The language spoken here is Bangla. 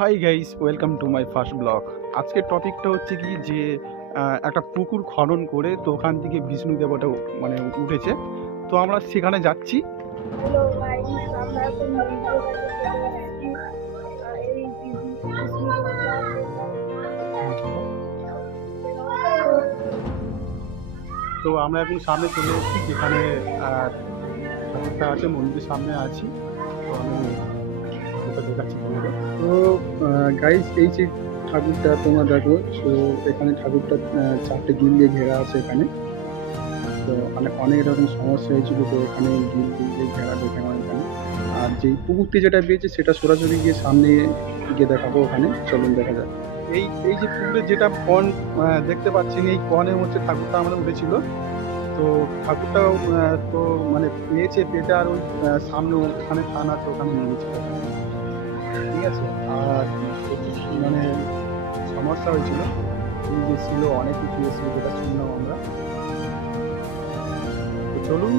Hi guys, welcome to my first blog. আজকের টপিকটা হচ্ছে কি যে একটা পুকুর খনন করে তো ওখান থেকে বিষ্ণু দেবতা মানে উঠেছে। তো আমরা সেখানে যাচ্ছি। হ্যালো গাইস, আমরা এখন ভিডিও দেখতে চলে এসেছি। এই বিষ্ণু দেবতা তো আমরা এখন সামনে চলে এসেছি যেখানে ঠাকুরটা আছে, মন্দিরের সামনে আছি। তো আমি ঠাকুরটা দেখাচ্ছি তোমাদের। তো গাইস, এই যে ঠাকুরটা তোমরা দেখো, তো এখানে ঠাকুরটা চারটে গিল দিয়ে ঘেরা আছে এখানে। তো অনেক রকম সমস্যা হয়েছিল, তো এখানে গিল দিয়ে ঘেরা দেখে আমার এখানে। আর যেই পুকুরটি যেটা পেয়েছে সেটা সরাসরি গিয়ে সামনে গিয়ে দেখাবো, ওখানে চলুন দেখা যাক। এই যে পুকুরে যেটা কন দেখতে পাচ্ছেন, এই কনের মধ্যে ঠাকুরটা আমাদের উঠেছিল। তো ঠাকুরটা তো মানে পেয়েছে পেটে, আর ওই সামনে ওখানে থান আছে, ওখানে নিয়ে গেছিল। ঠিক আছে। আর মানে সমস্যা হয়েছিল, এই যে ছিল অনেক কিছু এসেছিল যেটা শুনলাম আমরা। তো চলুন